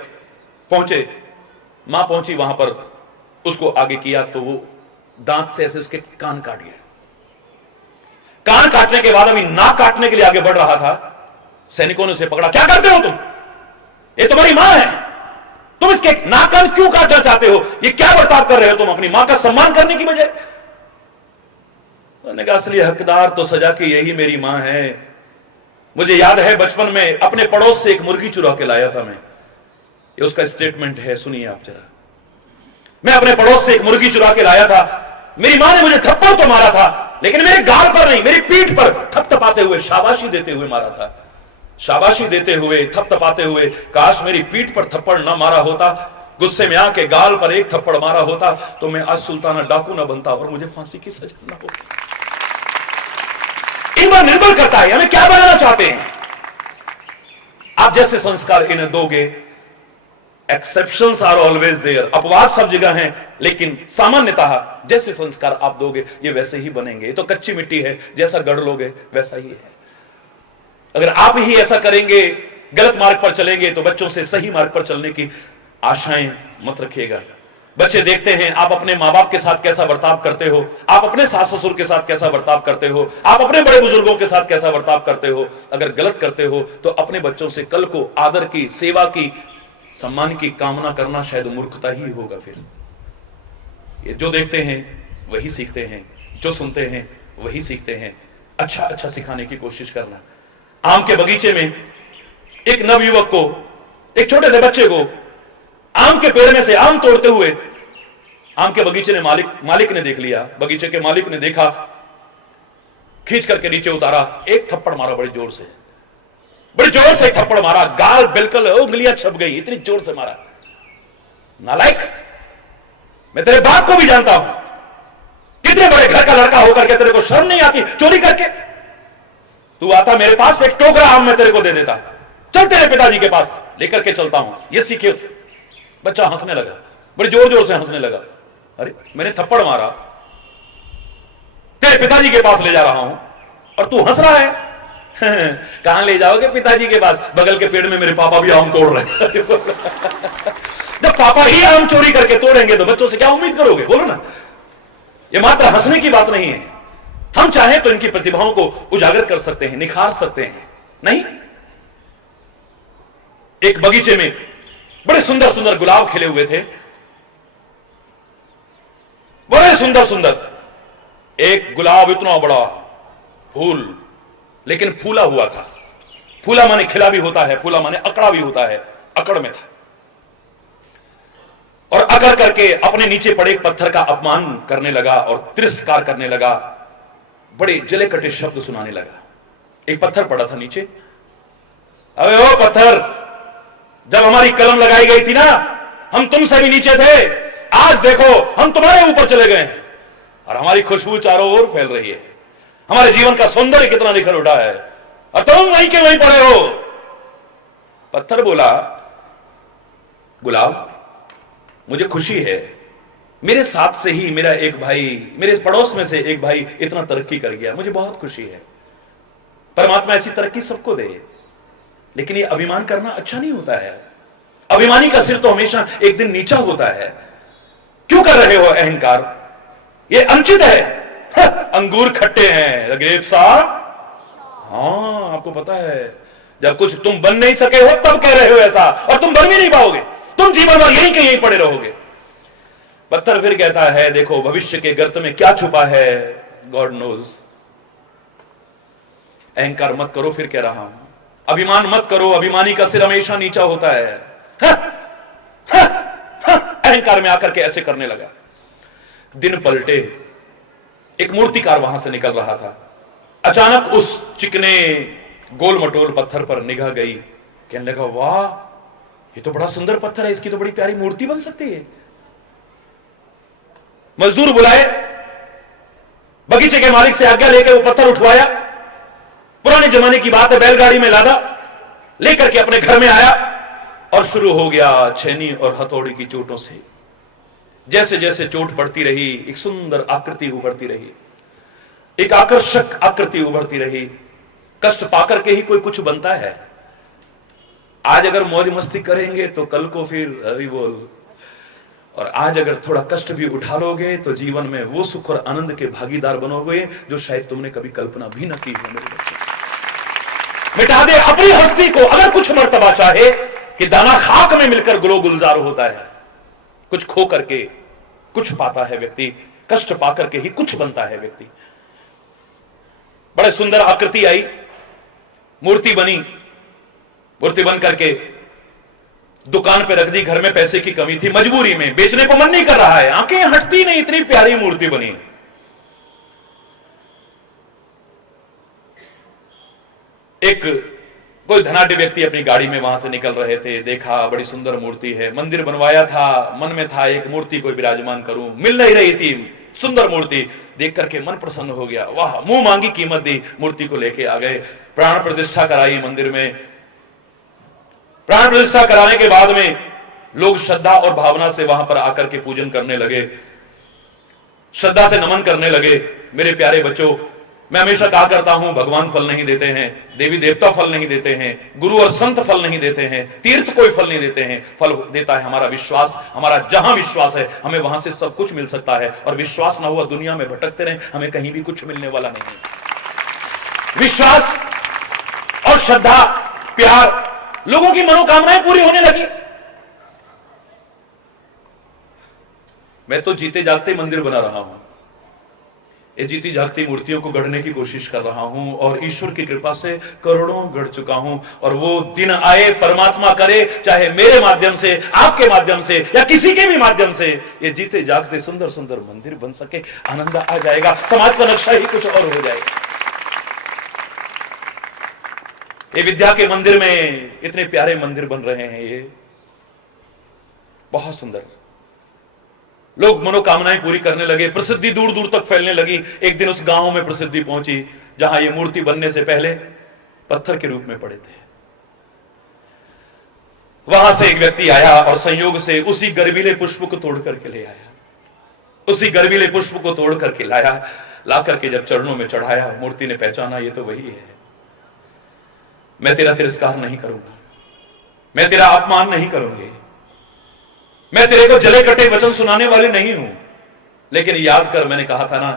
पहुंचे, मां पहुंची वहां पर, उसको आगे किया तो वो दांत से ऐसे उसके कान काट गया। कान काटने के बाद अभी नाक काटने के लिए आगे बढ़ रहा था, सैनिकों ने उसे पकड़ा। क्या करते हो तुम? ये तुम्हारी मां है, तुम इसके नाक कान क्यों काटना चाहते हो? ये क्या बर्ताव कर रहे हो तुम अपनी मां का सम्मान करने की बजाय? उन्होंने कहा असली हकदार तो सजा की यही मेरी मां है। मुझे याद है बचपन में अपने पड़ोस से एक मुर्गी चुरा के लाया था मैं। ये उसका स्टेटमेंट है, सुनिए आप जरा। मैं अपने पड़ोस से एक मुर्गी चुरा के लाया था, मेरी मां ने मुझे थप्पड़ तो मारा था, लेकिन मेरे गाल पर नहीं, मेरी पीठ पर थपथपाते हुए, शाबाशी देते हुए मारा था। शाबाशी देते हुए, थपथपाते हुए। काश मेरी पीठ पर थप्पड़ ना मारा होता, गुस्से में आके गाल पर एक थप्पड़ मारा होता, तो मैं आज सुल्ताना डाकू ना बनता और मुझे फांसी की सजा ना होती। इन पर निर्भर करता है हमें क्या बनाना चाहते हैं। आप जैसे संस्कार इन्हें दोगे, एक्सेप्शंस आर ऑलवेज देयर, अपवाद सब जगह हैं, लेकिन सामान्यतः जैसे संस्कार आप दोगे ये वैसे ही बनेंगे। ये तो कच्ची मिट्टी है, जैसा गढ़ लोगे वैसा ही है। अगर आप ही ऐसा करेंगे, गलत मार्ग पर चलेंगे, तो बच्चों से सही मार्ग पर चलने की आशाएं मत रखिएगा। बच्चे देखते हैं आप अपने माँ बाप के साथ कैसा बर्ताव करते हो, आप अपने सास ससुर के साथ कैसा बर्ताव करते हो, आप अपने बड़े बुजुर्गों के साथ कैसा बर्ताव करते हो। अगर गलत करते हो तो अपने बच्चों से कल को आदर की, सेवा की, सम्मान की कामना करना शायद मूर्खता ही होगा। फिर ये जो देखते हैं वही सीखते हैं, जो सुनते हैं वही सीखते हैं। अच्छा अच्छा सिखाने की कोशिश करना। आम के बगीचे में एक नवयुवक को, एक छोटे से बच्चे को आम के पेड़ में से आम तोड़ते हुए आम के बगीचे ने मालिक ने देख लिया। बगीचे के मालिक ने देखा, खींच करके नीचे उतारा, एक थप्पड़ मारा बड़ी जोर से, बड़ी जोर से एक थप्पड़ मारा, गाल बिल्कुल उंगलियां छप गई, इतनी जोर से मारा। नालायक, मैं तेरे बाप को भी जानता हूं, कितने बड़े घर का लड़का होकर के तेरे को शर्म नहीं आती चोरी करके? तू आता मेरे पास, एक टोकरा आम मैं तेरे को दे देता, चल तेरे पिताजी के पास लेकर के चलता हूं, ये सीखे। बच्चा हंसने लगा, बड़ी जोर जोर से हंसने लगा। अरे मैंने थप्पड़ मारा, तेरे पिताजी के पास ले जा रहा हूं और तू हंस रहा है। कहां ले जाओगे पिताजी के पास? बगल के पेड़ में मेरे पापा भी आम तोड़ रहे हैं। जब पापा ही आम चोरी करके तोड़ेंगे तो बच्चों से क्या उम्मीद करोगे? बोलो ना। ये मात्र हंसने की बात नहीं है। हम चाहें तो इनकी प्रतिभाओं को उजागर कर सकते हैं, निखार सकते हैं। नहीं, एक बगीचे में बड़े सुंदर सुंदर गुलाब खिले हुए थे, बड़े सुंदर सुंदर। एक गुलाब इतना बड़ा फूल, लेकिन फूला हुआ था। फूला माने खिला भी होता है, फूला माने अकड़ा भी होता है, अकड़ में था। और अकड़ करके अपने नीचे पड़े एक पत्थर का अपमान करने लगा और तिरस्कार करने लगा, बड़े जले कटे शब्द सुनाने लगा। एक पत्थर पड़ा था नीचे। अबे ओ पत्थर, जब हमारी कलम लगाई गई थी ना, हम तुमसे भी नीचे थे, आज देखो हम तुम्हारे ऊपर चले गए हैं और हमारी खुशबू चारों ओर फैल रही है, हमारे जीवन का सौंदर्य कितना निखर उठा है और तुम वहीं के वहीं पड़े हो। पत्थर बोला, गुलाब मुझे खुशी है, मेरे साथ से ही मेरा एक भाई, मेरे पड़ोस में से एक भाई इतना तरक्की कर गया, मुझे बहुत खुशी है। परमात्मा ऐसी तरक्की सबको दे। लेकिन ये अभिमान करना अच्छा नहीं होता है। अभिमानी का सिर तो हमेशा एक दिन नीचा होता है। क्यों कर रहे हो अहंकार? ये अनुचित है। अंगूर खट्टे हैं, ग्रेप्स साहब। हाँ, आपको पता है, जब कुछ तुम बन नहीं सके हो तब कह रहे हो ऐसा, और तुम बन भी नहीं पाओगे। तुम जीवन भर यहीं के यहीं पड़े रहोगे। पत्थर फिर कहता है, देखो भविष्य के गर्त में क्या छुपा है, गॉड नोज। अहंकार मत करो, फिर कह रहा हूं, अभिमान मत करो। अभिमानी का सिर हमेशा नीचा होता है। अहंकार में आकर के ऐसे करने लगा। दिन पलटे, एक मूर्तिकार वहां से निकल रहा था। अचानक उस चिकने गोल मटोल पत्थर पर निगाह गई। कहने लगा, वाह, ये तो बड़ा सुंदर पत्थर है, इसकी तो बड़ी प्यारी मूर्ति बन सकती है। मजदूर बुलाए, बगीचे के मालिक से आज्ञा लेकर वो पत्थर उठवाया। पुराने जमाने की बात है, बैलगाड़ी में लादा, लेकर के अपने घर में आया और शुरू हो गया छेनी और हथौड़ी की चोटों से। जैसे जैसे चोट पड़ती रही, एक सुंदर आकृति उभरती रही, एक आकर्षक आकृति उभरती रही। कष्ट पाकर के ही कोई कुछ बनता है। आज अगर मौज मस्ती करेंगे तो कल को फिर हरि बोल, और आज अगर थोड़ा कष्ट भी उठा लोगे तो जीवन में वो सुख और आनंद के भागीदार बनोगे जो शायद तुमने कभी कल्पना भी न की हो। मेरे बच्चे, मिटा दे अपनी हस्ती को। अगर कुछ मर्तबा चाहे कि दाना खाक में मिलकर गुलो गुलजार होता है, कुछ खो करके कुछ पाता है व्यक्ति, कष्ट पाकर के ही कुछ बनता है व्यक्ति। बड़े सुंदर आकृति आई, मूर्ति बनी। मूर्ति बन करके दुकान पे रख दी। घर में पैसे की कमी थी, मजबूरी में बेचने को मन नहीं कर रहा है, आंखें हटती नहीं, इतनी प्यारी मूर्ति बनी। एक कोई धनाढ्य व्यक्ति अपनी गाड़ी में वहां से निकल रहे थे, देखा बड़ी सुंदर मूर्ति है, मंदिर बनवाया था, मन में था एक मूर्ति कोई विराजमान करूं, मिल नहीं रही थी सुंदर मूर्ति। देख करके मन प्रसन्न हो गया, वाह, मुंह मांगी कीमत दी, मूर्ति को लेके आ गए, प्राण प्रतिष्ठा कराई मंदिर में। प्राण प्रतिष्ठा कराने के बाद में लोग श्रद्धा और भावना से वहां पर आकर के पूजन करने लगे, श्रद्धा से नमन करने लगे। मेरे प्यारे बच्चों, मैं हमेशा कहा करता हूं, भगवान फल नहीं देते हैं, देवी देवता फल नहीं देते हैं, गुरु और संत फल नहीं देते हैं, तीर्थ कोई फल नहीं देते हैं। फल देता है हमारा विश्वास। हमारा जहां विश्वास है हमें वहां से सब कुछ मिल सकता है, और विश्वास ना हुआ दुनिया में भटकते रहे, हमें कहीं भी कुछ मिलने वाला नहीं है। विश्वास और श्रद्धा, प्यार, लोगों की मनोकामनाएं पूरी होने लगी। मैं तो जीते जागते मंदिर बना रहा हूं, ये जीती जागती मूर्तियों को गढ़ने की कोशिश कर रहा हूं, और ईश्वर की कृपा से करोड़ों गढ़ चुका हूं। और वो दिन आए, परमात्मा करे, चाहे मेरे माध्यम से, आपके माध्यम से, या किसी के भी माध्यम से, ये जीते जागते सुंदर सुंदर मंदिर बन सके, आनंद आ जाएगा, समाज का नक्शा ही कुछ और हो जाएगा। ये विद्या के मंदिर में इतने प्यारे मंदिर बन रहे हैं, ये बहुत सुंदर। लोग मनोकामनाएं पूरी करने लगे, प्रसिद्धि दूर दूर तक फैलने लगी। एक दिन उस गांव में प्रसिद्धि पहुंची जहां ये मूर्ति बनने से पहले पत्थर के रूप में पड़े थे। वहां से एक व्यक्ति आया और संयोग से उसी गर्वीले पुष्प को तोड़ करके ले आया। उसी गर्वीले पुष्प को तोड़ करके लाया, ला करके जब चरणों में चढ़ाया, मूर्ति ने पहचाना, ये तो वही है। मैं तेरा तिरस्कार नहीं करूंगा, मैं तेरा अपमान नहीं करूंगी, मैं तेरे को जले कटे वचन सुनाने वाले नहीं हूं। लेकिन याद कर, मैंने कहा था ना,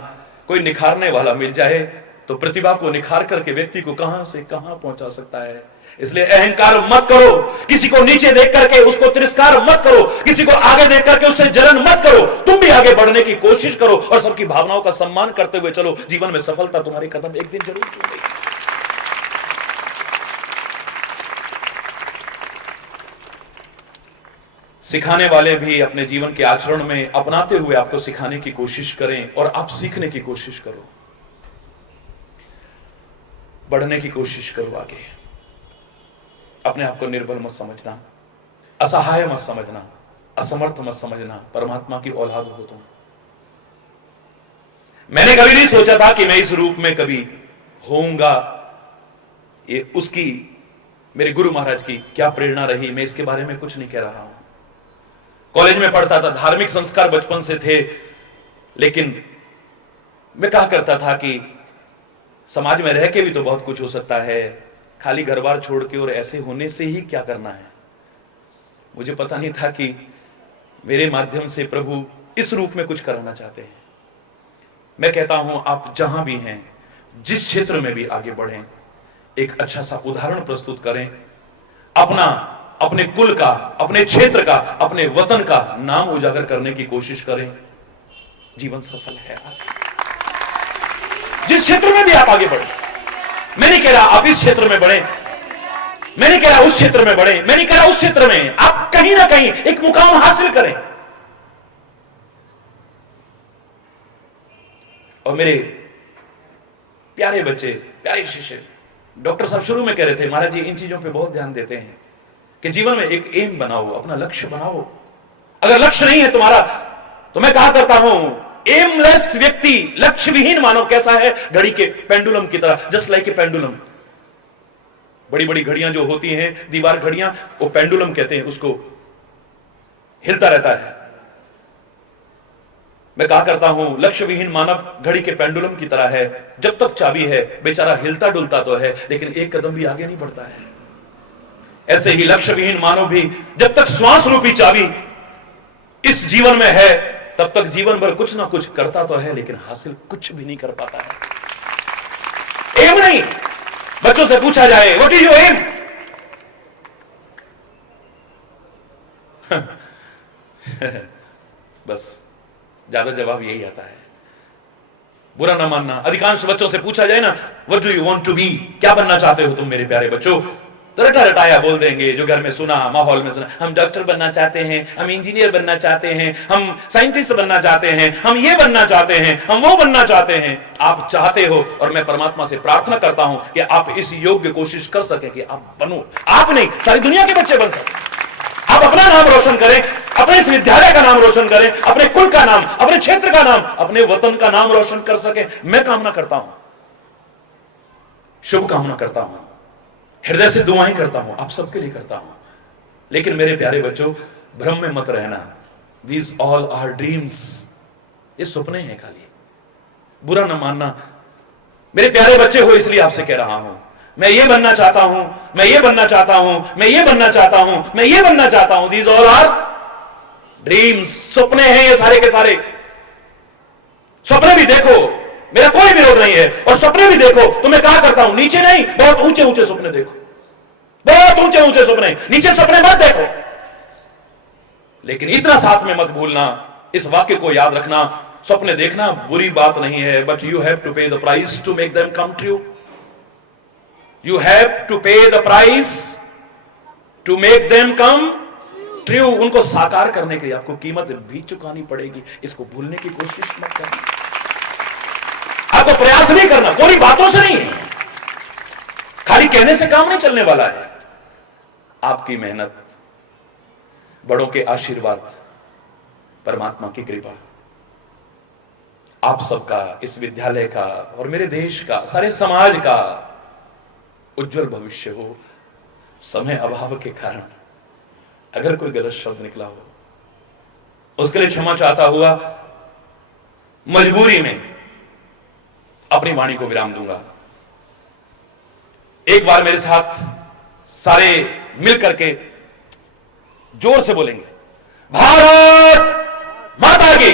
कोई निखारने वाला मिल जाए तो प्रतिभा को निखार करके व्यक्ति को कहां से कहां पहुंचा सकता है। इसलिए अहंकार मत करो, किसी को नीचे देख करके उसको तिरस्कार मत करो, किसी को आगे देख करके उससे जलन मत करो। तुम भी आगे बढ़ने की कोशिश करो और सबकी भावनाओं का सम्मान करते हुए चलो। जीवन में सफलता तुम्हारे कदम एक दिन जरूर चूमेगी। सिखाने वाले भी अपने जीवन के आचरण में अपनाते हुए आपको सिखाने की कोशिश करें, और आप सीखने की कोशिश करो, बढ़ने की कोशिश करो आगे। अपने आप को निर्बल मत समझना, असहाय मत समझना, असमर्थ मत समझना। परमात्मा की औलाद हो तुम। मैंने कभी नहीं सोचा था कि मैं इस रूप में कभी होऊंगा। ये उसकी, मेरे गुरु महाराज की क्या प्रेरणा रही, मैं इसके बारे में कुछ नहीं कह रहा हूं। कॉलेज में पढ़ता था, धार्मिक संस्कार बचपन से थे, लेकिन मैं कहा करता था कि समाज में रह के भी तो बहुत कुछ हो सकता है, खाली घर बार छोड़ के और ऐसे होने से ही क्या करना है। मुझे पता नहीं था कि मेरे माध्यम से प्रभु इस रूप में कुछ कराना चाहते हैं। मैं कहता हूं आप जहां भी हैं, जिस क्षेत्र में भी आगे बढ़ें, एक अच्छा सा उदाहरण प्रस्तुत करें, अपने कुल का, अपने क्षेत्र का, अपने वतन का नाम उजागर करने की कोशिश करें। जीवन सफल है। जिस क्षेत्र में भी आप आगे बढ़े, मैं नहीं कह रहा आप इस क्षेत्र में बढ़े, मैं नहीं कह रहा उस क्षेत्र में बढ़े, मैं नहीं कह रहा उस क्षेत्र में, आप कहीं ना कहीं एक मुकाम हासिल करें। और मेरे प्यारे बच्चे, प्यारे शिष्य, डॉक्टर साहब शुरू में कह रहे थे महाराज जी इन चीजों पे बहुत ध्यान देते हैं कि जीवन में एक एम बनाओ, अपना लक्ष्य बनाओ। अगर लक्ष्य नहीं है तुम्हारा, तो मैं कहा करता हूं एमलेस व्यक्ति, लक्ष्य विहीन मानव कैसा है? घड़ी के पेंडुलम की तरह, जस्ट लाइक ए पेंडुलम। बड़ी बड़ी घड़ियां जो होती हैं, दीवार घड़ियां, वो पेंडुलम कहते हैं, उसको हिलता रहता है। मैं कहा करता हूं लक्ष्य विहीन मानव घड़ी के पेंडुलम की तरह है। जब तक चाबी है बेचारा हिलता डुलता तो है, लेकिन एक कदम भी आगे नहीं बढ़ता है। ऐसे ही लक्ष्य विहीन मानव भी जब तक श्वास रूपी चाबी इस जीवन में है, तब तक जीवन भर कुछ ना कुछ करता तो है, लेकिन हासिल कुछ भी नहीं कर पाता है। एम नहीं, बच्चों से पूछा जाए व्हाट इज योर एम, बस ज्यादा जवाब यही आता है। बुरा ना मानना, अधिकांश बच्चों से पूछा जाए ना what do you want to be, क्या बनना चाहते हो तुम मेरे प्यारे बच्चों, तो रटा रटाया बोल देंगे जो घर में सुना, माहौल में सुना। हम डॉक्टर बनना चाहते हैं, हम इंजीनियर बनना चाहते हैं, हम साइंटिस्ट बनना चाहते हैं, हम ये बनना चाहते हैं, हम वो बनना चाहते हैं। आप चाहते हो, और मैं परमात्मा से प्रार्थना करता हूं कि आप इस योग्य कोशिश कर सकें कि आप बनो। आप नहीं, सारी दुनिया के बच्चे बन सकें। आप अपना नाम रोशन करें, अपने इस विद्यालय का नाम रोशन करें, अपने कुल का नाम, अपने क्षेत्र का नाम, अपने वतन का नाम रोशन कर सकें। मैं कामना करता हूं, शुभ कामना करता हूं, हृदय से दुआएं करता हूं, आप सबके लिए करता हूं। लेकिन मेरे प्यारे बच्चों, भ्रम में मत रहना। These all are dreams, ये सपने हैं खाली, बुरा ना मानना। मेरे प्यारे बच्चे हो, इसलिए आपसे कह रहा हूं, मैं ये बनना चाहता हूं, मैं ये बनना चाहता हूं, मैं ये बनना चाहता हूं, मैं ये बनना चाहता हूं। These all are dreams, सपने हैं ये सारे के सारे। सपने भी देखो, मेरा कोई विरोध नहीं है, और सपने भी देखो। तो मैं कहा करता हूं नीचे नहीं, बहुत ऊंचे ऊंचे सपने देखो, बहुत ऊंचे ऊंचे सपने, नीचे सपने मत देखो। लेकिन इतना साथ में मत भूलना, इस वाक्य को याद रखना, सपने देखना बुरी बात नहीं है, but you have to pay the price to make them come true. You have to pay the price to make them come true. उनको साकार करने के लिए आपको कीमत भी चुकानी पड़ेगी, इसको भूलने की कोशिश मत करना। आपको प्रयास नहीं करना, कोई बातों से नहीं है, खाली कहने से काम नहीं चलने वाला है। आपकी मेहनत, बड़ों के आशीर्वाद, परमात्मा की कृपा, आप सबका, इस विद्यालय का और मेरे देश का, सारे समाज का उज्जवल भविष्य हो। समय अभाव के कारण अगर कोई गलत शब्द निकला हो, उसके लिए क्षमा चाहता हुआ मजबूरी में अपनी वाणी को विराम दूंगा। एक बार मेरे साथ सारे मिल करके जोर से बोलेंगे, भारत माता की।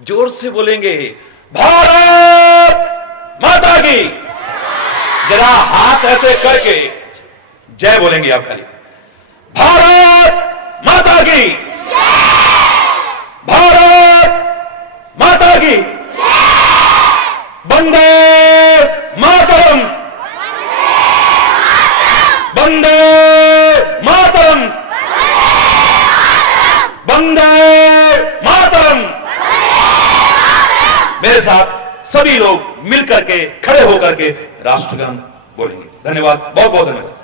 जोर से बोलेंगे, भारत माता की। जरा हाथ ऐसे करके जय बोलेंगे आप खाली, भारत माता की, भारत माता की, वंदे मातरम, वंदे मातरम, वंदे मातरम। मेरे साथ सभी लोग मिलकर के, खड़े होकर के राष्ट्रगान बोलेंगे। धन्यवाद, बहुत बहुत धन्यवाद।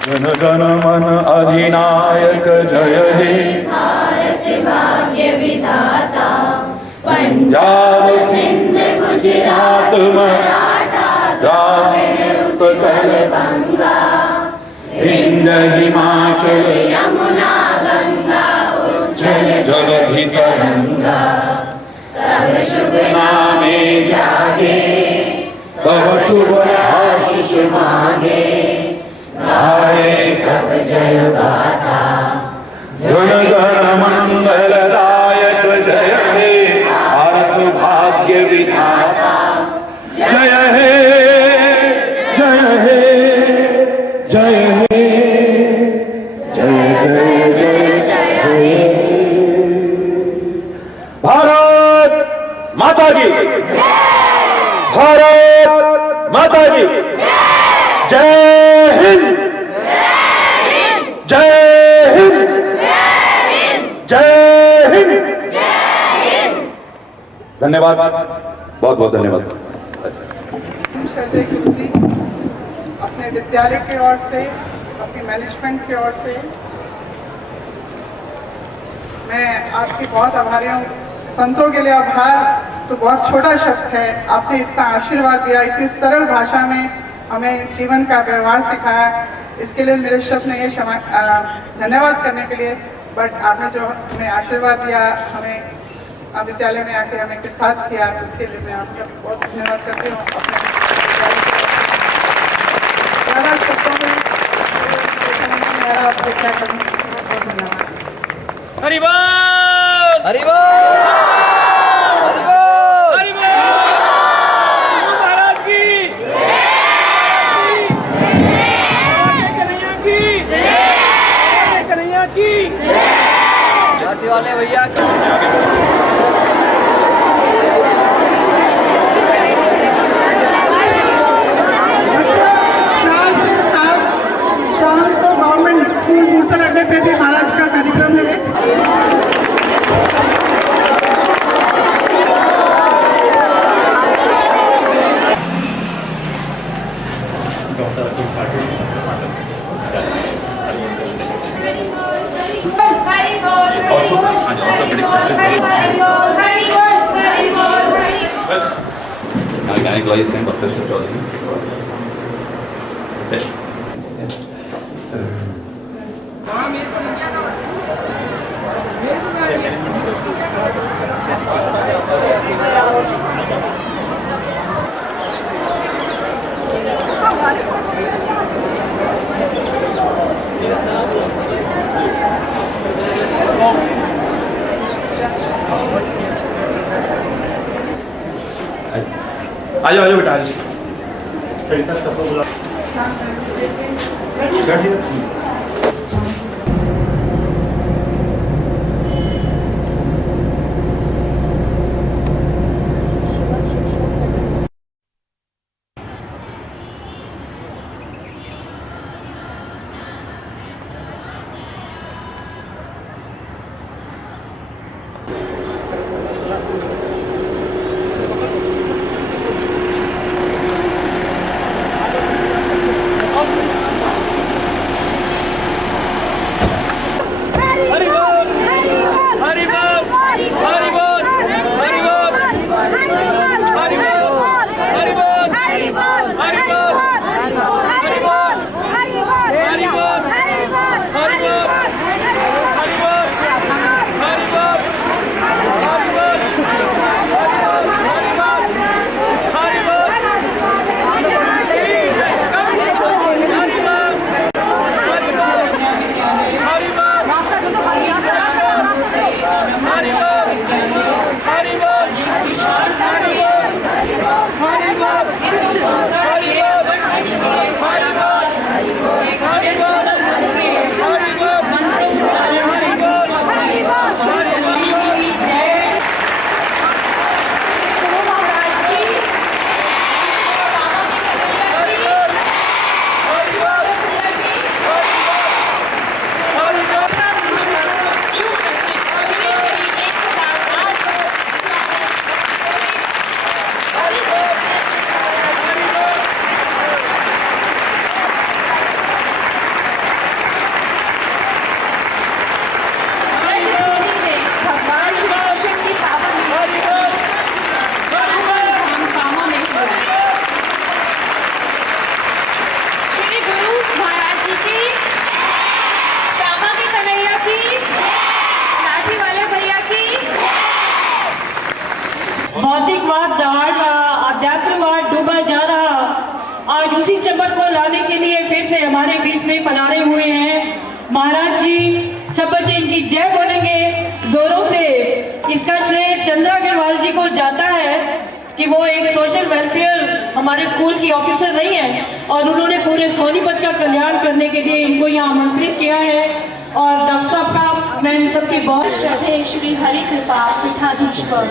जन गण मन अधिनायक जय हे, भारत भाग्य विधाता, पंजाब सिंध गुजरात मराठा द्राविड़ उत्कल हिमाचल यमुना गंगा उज्जल जलधि तरंगा तब शुभ नामे जागे तब शुभ आशीष मांगे गाए सब जय गाथा जन गण मंगलदायक जय हे भारत भाग्य विधाता जय हे जय हे जय हे जय जय जय जय भारत माता की भारत माता की जय हिंद जय हिंद जय हिंद धन्यवाद बहुत बहुत धन्यवाद। श्रद्धेय गुरु जी, अपने विद्यालय की ओर से, अपनी मैनेजमेंट की ओर से मैं आपकी बहुत आभारी हूँ। संतों के लिए आभार तो बहुत छोटा शब्द है। आपने इतना आशीर्वाद दिया, इतनी सरल भाषा में हमें जीवन का व्यवहार सिखाया, इसके लिए मेरे शब्द नहीं है धन्यवाद करने के लिए। बट आपने जो हमें आशीर्वाद दिया, हमें विद्यालय में आके हमें कृतार्थ किया, उसके लिए मैं आपका बहुत धन्यवाद करती हूँ। अपने ज़्यादा शब्दों में आपसे क्या करूँ, बहुत धन्यवाद। हरि बोल हरि बोल हरि बोल हरि बोल महाराज की जय कन्हैया की जय कन्हैया की जय वाले भैया पे भी महाराज का कार्यक्रम है। आ जाओ बेटा भौतिकवाद अध्यात्मवाद डूबा जा रहा, आज उसी चमक को लाने के लिए फिर से हमारे बीच में पधारे हुए हैं महाराज जी। सब बच्चे इनकी जय बोलेंगे जोरों से। इसका श्रेय चंद्रा अग्रवाल जी को जाता है कि वो एक सोशल वेलफेयर हमारे स्कूल की ऑफिसर रही है और उन्होंने पूरे सोनीपत का कल्याण करने के लिए इनको यहाँ आमंत्रित किया है। और डॉक्टर साहब का मैं इन सबकी बहुत श्रद्धेय श्री हरि कृपा पीठाधीश्वर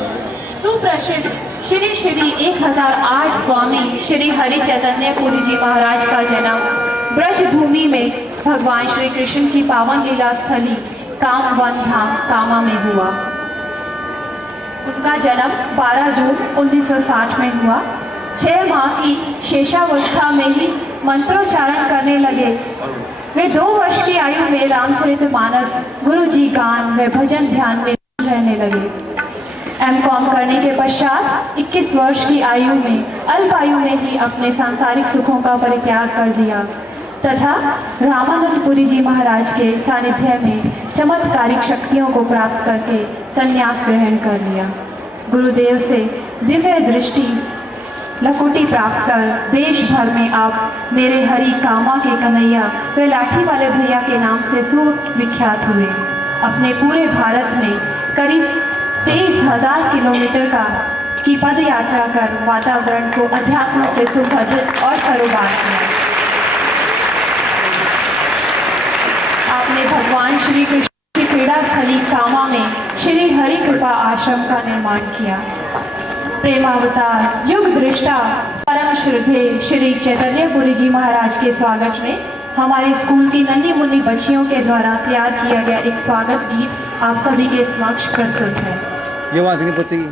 सुप्रसिद्ध श्री श्री 1008 स्वामी श्री हरि चैतन्य पुरी जी महाराज का जन्म ब्रज भूमि में भगवान श्री कृष्ण की पावन लीला स्थली कामवन धाम कामा में हुआ। उनका जन्म 12 जून 1960 में हुआ। 6 माह की शेषावस्था में ही मंत्रोच्चारण करने लगे। वे 2 वर्ष की आयु में रामचरितमानस गुरु जी गान व भजन ध्यान में रहने लगे। M.Com करने के पश्चात 21 वर्ष की आयु में अल्प आयु में ही अपने सांसारिक सुखों का परित्याग कर दिया तथा रामानंदपुरी जी महाराज के सानिध्य में चमत्कारिक शक्तियों को प्राप्त करके संन्यास ग्रहण कर लिया। गुरुदेव से दिव्य दृष्टि लकुटी प्राप्त कर देश भर में आप मेरे हरि कामा के कन्हैया व लाठी वाले भैया के नाम से सुविख्यात हुए। अपने पूरे भारत में करीब 23,000 किलोमीटर की पद यात्रा कर वातावरण को अध्यात्म से सुभद्र और सरोबार किया। आपने भगवान श्री कृष्ण की क्रीड़ा स्थली कामा में श्री हरि कृपा आश्रम का निर्माण किया। प्रेमावतार युग दृष्टा परम श्रद्धेय श्री चैतन्यपुरी जी महाराज के स्वागत में हमारे स्कूल की नन्ही मुन्नी बच्चियों के द्वारा तैयार किया गया एक स्वागत गीत आप सभी के समक्ष प्रस्तुत है। ये बात नहीं पूछेगी।